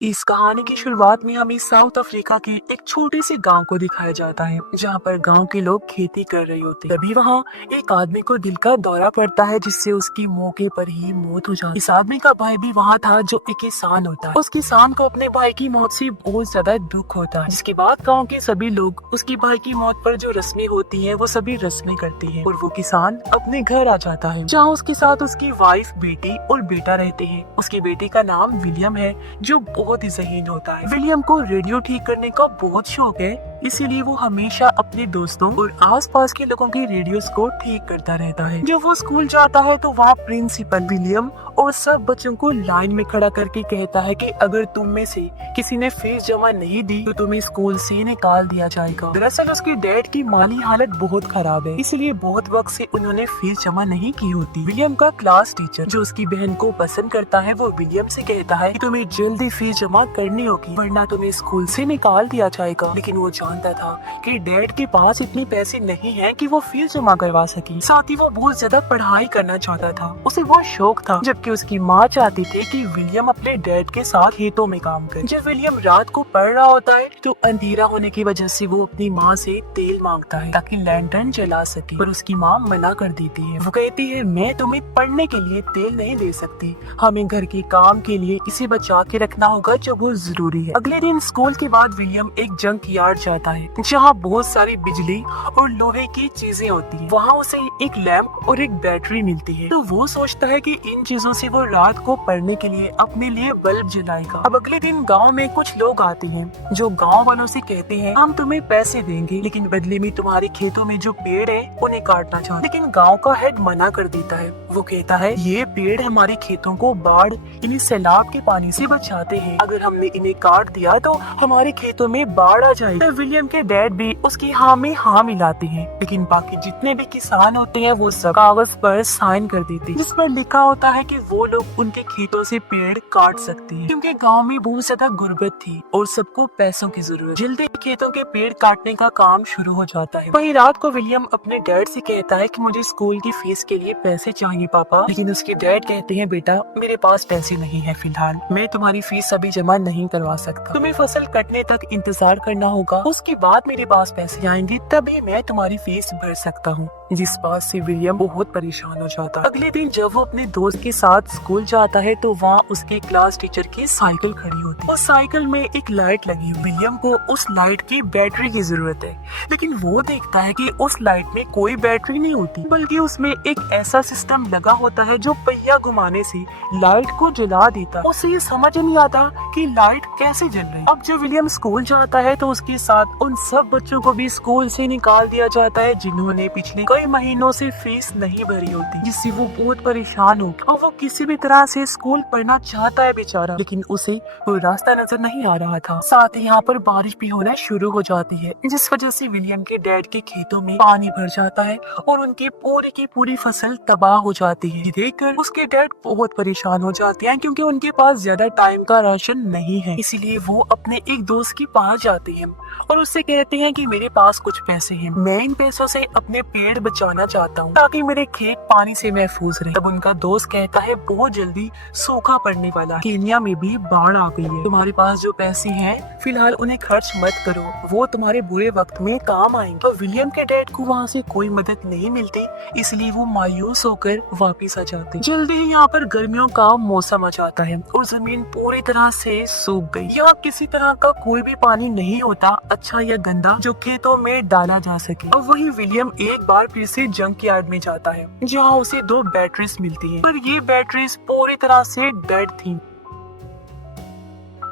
इस कहानी की शुरुआत में हमें साउथ अफ्रीका के एक छोटे से गांव को दिखाया जाता है, जहां पर गांव के लोग खेती कर रहे होते हैं। तभी वहां एक आदमी को दिल का दौरा पड़ता है, जिससे उसकी मौके पर ही मौत हो जाती है। इस आदमी का भाई भी वहां था, जो एक किसान होता है। उस किसान को अपने भाई की मौत से बहुत ज्यादा दुख होता है, जिसके बाद गाँव के सभी लोग उसके भाई की मौत पर जो रस्में होती है वो सभी रस्में करते हैं, और वो किसान अपने घर आ जाता है, जहाँ उसके साथ उसकी वाइफ, बेटी और बेटा रहते हैं। उसकी बेटी का नाम विलियम है, जो बहुत ही ज़हीन होता है। विलियम को रेडियो ठीक करने का बहुत शौक है, इसीलिए वो हमेशा अपने दोस्तों और आसपास के लोगों के रेडियोस को ठीक करता रहता है। जब वो स्कूल जाता है तो वहाँ प्रिंसिपल विलियम और सब बच्चों को लाइन में खड़ा करके कहता है कि अगर तुम में से किसी ने फीस जमा नहीं दी तो तुम्हें स्कूल से निकाल दिया जाएगा। दरअसल उसके डैड की माली हालत बहुत खराब है, इसलिए बहुत वक्त से उन्होंने फीस जमा नहीं की होती। विलियम का क्लास टीचर, जो उसकी बहन को पसंद करता है, वो विलियम से कहता है कि तुम्हें जल्दी फीस जमा करनी होगी, वरना तुम्हें स्कूल से निकाल दिया जाएगा। लेकिन वो जानता था कि डैड के पास इतने पैसे नहीं हैं कि वो फीस जमा करवा सके। साथ ही वो बहुत ज्यादा पढ़ाई करना चाहता था, उसे बहुत शौक था, जबकि उसकी माँ चाहती थी कि विलियम अपने डैड के साथ खेतों में काम करे। जब विलियम रात को पढ़ रहा होता है तो अंधेरा होने की वजह से वो अपनी माँ से तेल मांगता है ताकि लैंटर्न जला सके, पर उसकी माँ मना कर देती है। वो कहती है, मैं तुम्हें पढ़ने के लिए तेल नहीं दे सकती, हमें घर के काम के लिए इसे बचा के रखना होगा जो बहुत जरूरी है। अगले दिन स्कूल के बाद विलियम एक जंक यार्ड जाता है, जहाँ बहुत सारी बिजली और लोहे की चीजें होती हैं। वहाँ उसे एक लैंप और एक बैटरी मिलती है, तो वो सोचता है कि इन चीजों से वो रात को पढ़ने के लिए अपने लिए बल्ब जलाएगा। अब अगले दिन गांव में कुछ लोग आते हैं, जो गांव वालों से कहते हैं, हम तुम्हें पैसे देंगे, लेकिन बदले में तुम्हारे खेतों में जो पेड़ है उन्हें काटना चाहते। लेकिन गाँव का हेड मना कर देता है। वो कहता है, ये पेड़ हमारे खेतों को बाढ़ यानी सैलाब के पानी से बचाते हैं, अगर हमने इन्हें काट दिया तो हमारे खेतों में बाढ़ आ जाएगी। तो विलियम के डैड भी उसकी हाँ में हाँ मिलाते हैं, लेकिन बाकी जितने भी किसान होते हैं वो सब कागज पर साइन कर देते हैं, जिस पर लिखा होता है कि वो लोग उनके खेतों से पेड़ काट सकते हैं, क्योंकि गांव में बहुत ज्यादा गुर्बत थी और सबको पैसों की जरूरत। जल्दी खेतों के पेड़ काटने का काम शुरू हो जाता है। वही रात को विलियम अपने डैड से कहता है कि मुझे स्कूल की फीस के लिए पैसे चाहिए पापा, लेकिन उसके डैड कहते हैं, बेटा मेरे पास पैसे नहीं है फिलहाल, मैं तुम्हारी फीस अभी जमा नहीं करवा सकता, तुम्हें फसल कटने तक इंतजार करना होगा, उसके बाद मेरे पास पैसे आएंगे तभी मैं तुम्हारी फीस भर सकता हूँ। जिस बात से विलियम बहुत परेशान हो जाता है। अगले दिन जब वो अपने दोस्त के साथ स्कूल जाता है तो वहाँ उसके क्लास टीचर की साइकिल खड़ी होती है, और साइकिल में एक लाइट लगी। विलियम को उस लाइट की बैटरी की जरूरत है, लेकिन वो देखता है कि उस लाइट में कोई बैटरी नहीं होती, बल्कि उसमें एक ऐसा सिस्टम लगा होता है जो पहिया घुमाने से लाइट को जला देता है। उसे ये समझ नहीं आता कि लाइट कैसे जल रही है। अब जब विलियम स्कूल जाता है तो उसके साथ उन सब बच्चों को भी स्कूल से निकाल दिया जाता है, जिन्होंने पिछले कई महीनों से फीस नहीं भरी होती, जिससे वो बहुत परेशान हो, और वो किसी भी तरह से स्कूल पढ़ना चाहता है बेचारा, लेकिन उसे कोई रास्ता नजर नहीं आ रहा था। साथ ही यहाँ पर बारिश भी होना शुरू हो जाती है, जिस वजह से विलियम के डैड के खेतों में पानी भर जाता है और उनकी पूरी की पूरी फसल तबाह हो जाती है। देखकर उसके डैड बहुत परेशान हो जाते हैं, क्योंकि उनके पास ज्यादा टाइम का राशन नहीं है। इसीलिए वो अपने एक दोस्त के पास जाते हैं और उससे कहते हैं कि मेरे पास कुछ पैसे हैं, मैं इन पैसों से अपने पेड़ बचाना चाहता हूँ ताकि मेरे खेत पानी से महफूज रहे। तब उनका दोस्त कहता है, बहुत जल्दी सूखा पड़ने वाला है, केन्या में भी बाढ़ आ गई है, तुम्हारे पास जो पैसे हैं फिलहाल उन्हें खर्च मत करो, वो तुम्हारे बुरे वक्त में काम आएंगे। तो विलियम के डैड को वहाँ से कोई मदद नहीं मिलती, इसलिए वो मायूस होकर वापिस आ जाते। जल्दी ही यहाँ पर गर्मियों का मौसम आ जाता है और जमीन पूरी तरह से सूख गई। यहाँ किसी तरह का कोई भी पानी नहीं होता, अच्छा या गंदा, जो खेतों में डाला जा सके। और वही विलियम एक बार फिर से जंक यार्ड में जाता है, जहाँ उसे 2 बैटरीज मिलती हैं, पर ये बैटरीज पूरी तरह से डेड थी।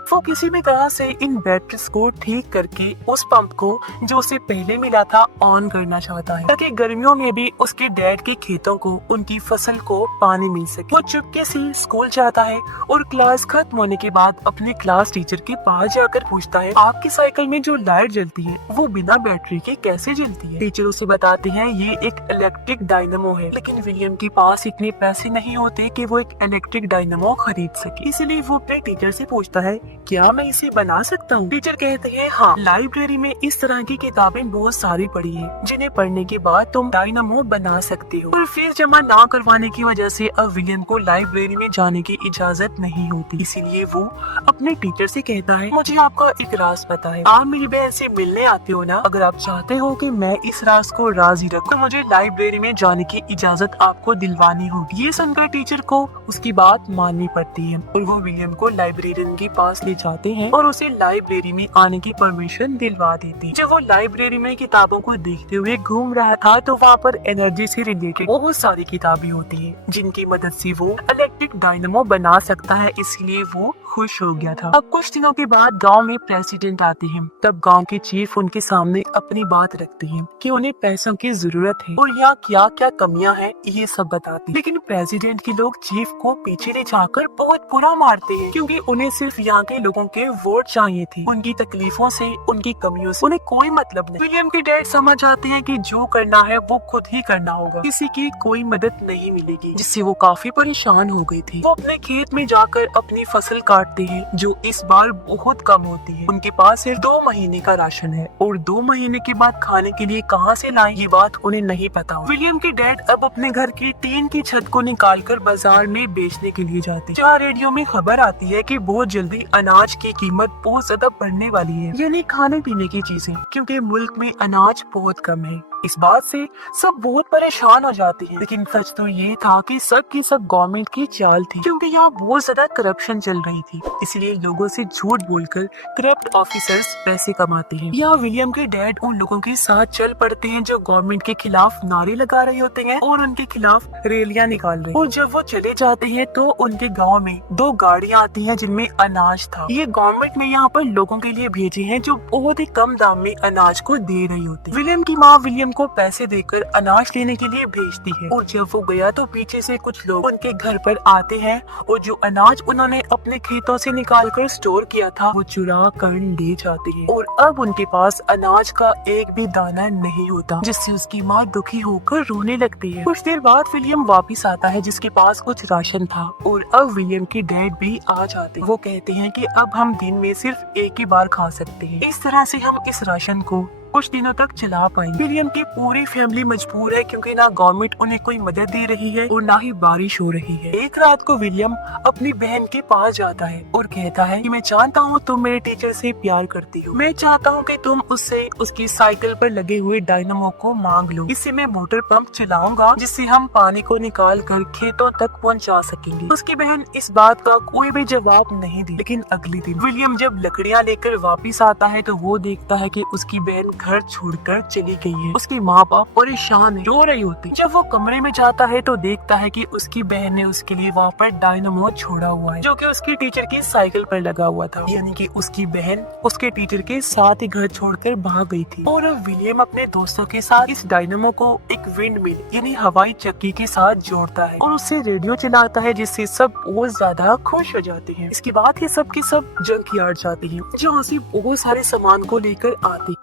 वो किसी भी तरह से इन बैटरीज को ठीक करके उस पंप को जो उसे पहले मिला था ऑन करना चाहता है, ताकि गर्मियों में भी उसके डैड के खेतों को, उनकी फसल को पानी मिल सके। वो चुपके से स्कूल जाता है और क्लास खत्म होने के बाद अपने क्लास टीचर के पास जाकर पूछता है, आपकी साइकिल में जो लाइट जलती है वो बिना बैटरी के कैसे जलती है? टीचर उसे बताते हैं, ये एक इलेक्ट्रिक डायनामो है, लेकिन विलियम के पास इतने पैसे नहीं होते कि वो एक इलेक्ट्रिक डायनामो खरीद सके। इसलिए वो अपने टीचर से पूछता है क्या मैं इसे बना सकता हूँ? टीचर कहते हैं हाँ, लाइब्रेरी में इस तरह की किताबें बहुत सारी पड़ी है जिन्हें पढ़ने के बाद तुम डायनामो बना सकते हो। और फीस जमा ना करवाने की वजह से अब विलियम को लाइब्रेरी में जाने की इजाजत नहीं होती। इसीलिए वो अपने टीचर से कहता है, मुझे आपका एक राज पता है, आप मेरी बहन से मिलने आते हो ना? अगर आप चाहते हो कि मैं इस राज को राजी रखूं तो मुझे लाइब्रेरी में जाने की इजाजत आपको दिलवानी होगी। ये सुनकर टीचर को उसकी बात माननी पड़ती है और वो विलियम को लाइब्रेरियन के पास ले जाते हैं और उसे लाइब्रेरी में आने की परमिशन दिलवा देती है। जब वो लाइब्रेरी में किताबों को देखते हुए घूम रहा था तो वहाँ पर एनर्जी से रिलेटेड बहुत सारी किताबें होती है जिनकी मदद से वो इलेक्ट्रिक डायनामो बना सकता है, इसलिए वो खुश हो गया था। अब कुछ दिनों के बाद गांव में प्रेसिडेंट आते हैं। तब गांव के चीफ उनके सामने अपनी बात रखते हैं कि उन्हें पैसों की जरूरत है और यहाँ क्या क्या कमियां हैं ये सब बताते हैं। लेकिन प्रेसिडेंट के लोग चीफ को पीछे ले जाकर बहुत बुरा मारते हैं क्योंकि उन्हें सिर्फ यहाँ के लोगों के वोट चाहिए थे। उनकी तकलीफों से, उनकी कमियों से उन्हें कोई मतलब नहीं। विलियम के डैड समझ आते हैं कि जो करना है वो खुद ही करना होगा, किसी की कोई मदद नहीं मिलेगी, जिससे वो काफी परेशान हो गई थी। वो अपने खेत में जाकर अपनी फसल काटते हैं जो इस बार बहुत कम होती है। उनके पास सिर्फ 2 महीने का राशन है और 2 महीने के बाद खाने के लिए कहां से लाएं ये बात उन्हें नहीं पता। विलियम के डैड अब अपने घर की टीन की छत को निकालकर बाजार में बेचने के लिए जाते हैं। जहाँ रेडियो में खबर आती है कि बहुत जल्दी अनाज की कीमत बहुत ज्यादा बढ़ने वाली है, यानी खाने पीने की चीजें, क्योंकि मुल्क में अनाज बहुत कम है। इस बात से सब बहुत परेशान हो जाते हैं। लेकिन सच तो ये था कि सब की सब गवर्नमेंट की चाल थी, क्योंकि यहाँ बहुत ज्यादा करप्शन चल रही थी। इसलिए लोगों से झूठ बोलकर करप्ट ऑफिसर्स पैसे कमाते हैं। यहाँ विलियम के डैड उन लोगों के साथ चल पड़ते हैं जो गवर्नमेंट के खिलाफ नारे लगा रहे होते हैं और उनके खिलाफ रैलियां निकाल रहे हैं। और जब वो चले जाते हैं तो उनके गाँव में 2 गाड़ियाँ आती है जिनमें अनाज था। ये गवर्नमेंट ने यहाँ पर लोगों के लिए भेजे हैं जो बहुत ही कम दाम में अनाज को दे रही होती है। विलियम की माँ विलियम को पैसे देकर अनाज लेने के लिए भेजती है और जब वो गया तो पीछे से कुछ लोग उनके घर पर आते हैं और जो अनाज उन्होंने अपने खेतों से निकालकर स्टोर किया था वो चुरा कर ले जाते हैं। और अब उनके पास अनाज का एक भी दाना नहीं होता, जिससे उसकी माँ दुखी होकर रोने लगती है। कुछ देर बाद विलियम वापिस आता है जिसके पास कुछ राशन था और अब विलियम के डैड भी आ जाते हैं। वो कहते हैं कि अब हम दिन में सिर्फ एक ही बार खा सकते हैं, इस तरह से हम इस राशन को कुछ दिनों तक चला पाएंगे। विलियम की पूरी फैमिली मजबूर है क्योंकि ना गवर्नमेंट उन्हें कोई मदद दे रही है और ना ही बारिश हो रही है। एक रात को विलियम अपनी बहन के पास जाता है और कहता है कि मैं जानता हूँ तुम मेरे टीचर से प्यार करती हो, मैं चाहता हूँ कि तुम उससे उसकी साइकिल पर लगे हुए डायनामो को मांग लो, इससे मैं मोटर पंप चलाऊंगा जिससे हम पानी को निकाल कर खेतों तक पहुँचा सकेंगे। उसकी बहन इस बात का कोई भी जवाब नहीं दी। लेकिन अगले दिन विलियम जब लकड़ियाँ लेकर वापिस आता है तो वो देखता है कि उसकी बहन घर छोड़कर चली गई है। उसके माँ बाप परेशान रो रही होती। जब वो कमरे में जाता है तो देखता है कि उसकी बहन ने उसके लिए वहाँ पर डायनामो छोड़ा हुआ है जो कि उसकी टीचर की साइकिल पर लगा हुआ था, यानी कि उसकी बहन उसके टीचर के साथ ही घर छोड़कर भाग गई थी। और विलियम अपने दोस्तों के साथ इस डायनामो को एक विंड मिल यानी हवाई चक्की के साथ जोड़ता है और उससे रेडियो चलाता है जिससे सब बहुत ज्यादा खुश हो जाते हैं। इसके बाद ये सब के सब जंक यार्ड जाते हैं जहाँ से बहुत सारे सामान को लेकर आते हैं।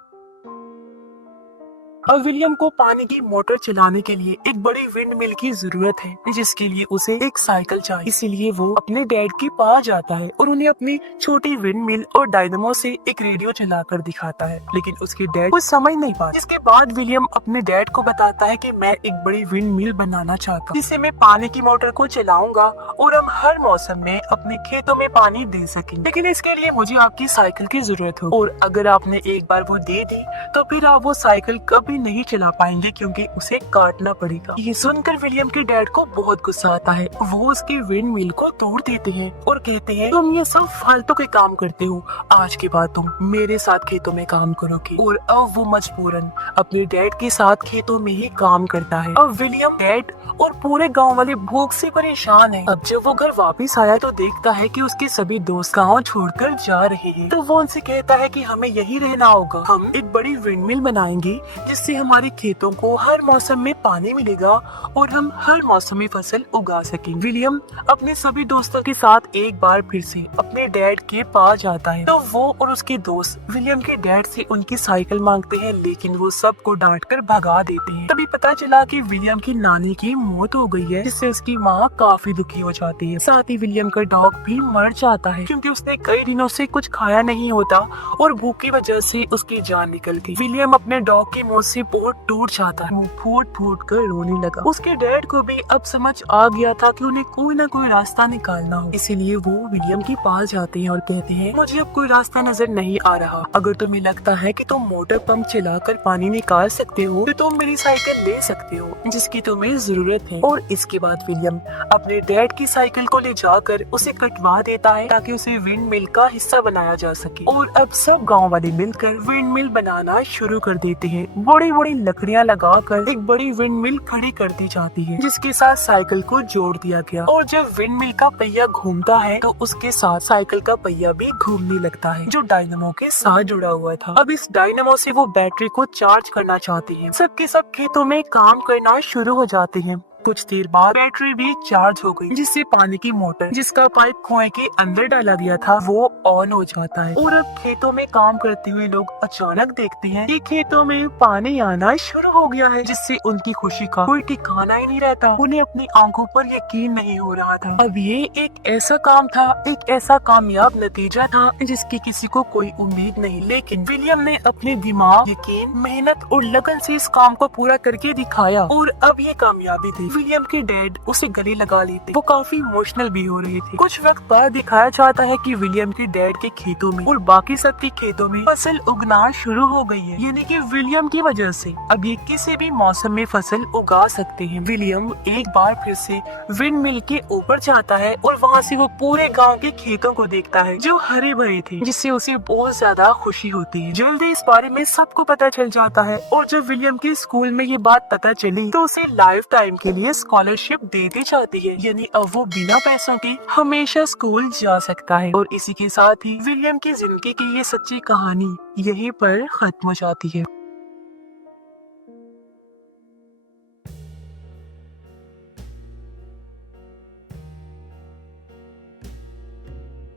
अब विलियम को पानी की मोटर चलाने के लिए एक बड़ी विंड मिल की जरूरत है जिसके लिए उसे एक साइकिल चाहिए। इसीलिए वो अपने डैड के पास जाता है और उन्हें अपनी छोटी विंड मिल और डायनामो से एक रेडियो चलाकर दिखाता है, लेकिन उसके डैड कुछ समझ नहीं पाते। इसके बाद विलियम अपने डैड को बताता है कि मैं एक बड़ी विंड मिल बनाना चाहता हूँ जिससे मैं पानी की मोटर को चलाऊंगा और हम हर मौसम में अपने खेतों में पानी दे सकेंगे, लेकिन इसके लिए मुझे आपकी साइकिल की जरूरत हो और अगर आपने एक बार वो दे दी तो फिर आप वो साइकिल कभी नहीं चला पाएंगे क्योंकि उसे काटना पड़ेगा। ये सुनकर विलियम के डैड को बहुत गुस्सा आता है। वो उसके विंड मिल को तोड़ देते हैं और कहते हैं तुम ये सब फालतू के काम करते हो, आज के बाद तुम मेरे साथ खेतों में काम करोगे। और अब वो मजबूरन अपने डैड के साथ खेतों में ही काम करता है। अब विलियम, डैड और पूरे गाँव वाले भूख से परेशान है। अब जब वो घर वापिस आया तो देखता है कि उसके सभी दोस्त गाँव छोड़कर जा रहे हैं। तो वो उनसे कहता है कि हमें यही रहना होगा, हम एक बड़ी विंड मिल बनाएंगे जिससे इससे हमारे खेतों को हर मौसम में पानी मिलेगा और हम हर मौसम में फसल उगा सकेंगे। विलियम अपने सभी दोस्तों के साथ एक बार फिर से अपने डैड के पास जाता है। तो वो और उसके दोस्त विलियम के डैड से उनकी साइकिल मांगते हैं, लेकिन वो सबको डांट कर भगा देते हैं। तभी पता चला कि विलियम की नानी की मौत हो गई है, जिससे उसकी माँ काफी दुखी हो जाती है। साथ ही विलियम का डॉग भी मर जाता है, क्योंकि उसने कई दिनों से कुछ खाया नहीं होता और भूख की वजह से उसकी जान निकलती। विलियम अपने डॉग की मौत से बहुत टूट जाता है, वो फूट फूट कर रोने लगा। उसके डैड को भी अब समझ आ गया था कि उन्हें कोई ना कोई रास्ता निकालना हो, इसीलिए वो विलियम के पास जाते हैं और कहते हैं, मुझे अब कोई रास्ता नजर नहीं आ रहा। अगर तुम्हें लगता है कि तुम मोटर पंप चलाकर पानी निकाल सकते हो तो तुम मेरी साइकिल ले सकते हो, जिसकी तुम्हें जरूरत है। और इसके बाद विलियम अपने डैड की साइकिल को ले जाकर उसे कटवा देता है, ताकि उसे विंड मिल का हिस्सा बनाया जा सके। और अब सब गाँव वाले मिलकर विंड मिल बनाना शुरू कर देते हैं। बड़ी बड़ी लकड़ियाँ लगाकर एक बड़ी विंड मिल खड़ी कर दी जाती है, जिसके साथ साइकिल को जोड़ दिया गया। और जब विंड मिल का पहिया घूमता है तो उसके साथ साइकिल का पहिया भी घूमने लगता है, जो डायनामो के साथ जुड़ा हुआ था। अब इस डायनामो से वो बैटरी को चार्ज करना चाहते हैं। सबके सब खेतों में काम करना शुरू हो जाते हैं। कुछ देर बाद बैटरी भी चार्ज हो गई, जिससे पानी की मोटर जिसका पाइप कुएं के अंदर डाला गया था वो ऑन हो जाता है। और अब खेतों में काम करते हुए लोग अचानक देखते हैं कि खेतों में पानी आना शुरू हो गया है, जिससे उनकी खुशी का कोई ठिकाना ही नहीं रहता। उन्हें अपनी आंखों पर यकीन नहीं हो रहा था। अब ये एक ऐसा काम था, एक ऐसा कामयाब नतीजा था जिसकी किसी को कोई उम्मीद नहीं, लेकिन विलियम ने अपने दिमाग, यकीन, मेहनत और लगन से इस काम को पूरा करके दिखाया। और अब ये कामयाबी थी। विलियम के डैड उसे गले लगा लेते, वो काफी इमोशनल भी हो रहे थे। कुछ वक्त बाद दिखाया जाता है कि विलियम के डैड के खेतों में और बाकी सबके खेतों में फसल उगना शुरू हो गई है, यानी कि विलियम की वजह से अब ये किसी भी मौसम में फसल उगा सकते हैं। विलियम एक बार फिर से विंड मिल के ऊपर जाता है और वहाँ से वो पूरे गाँव के खेतों को देखता है जो हरे भरे थे, जिससे उसे बहुत ज्यादा खुशी होती है। जल्दी इस बारे में सबको पता चल जाता है और जब विलियम के स्कूल में ये बात पता चली तो उसे लाइफ टाइम के लिए स्कॉलरशिप दे दी जाती है, यानी अब वो बिना पैसों के हमेशा स्कूल जा सकता है। और इसी के साथ ही विलियम की जिंदगी की ये सच्ची कहानी यहीं पर खत्म हो जाती है।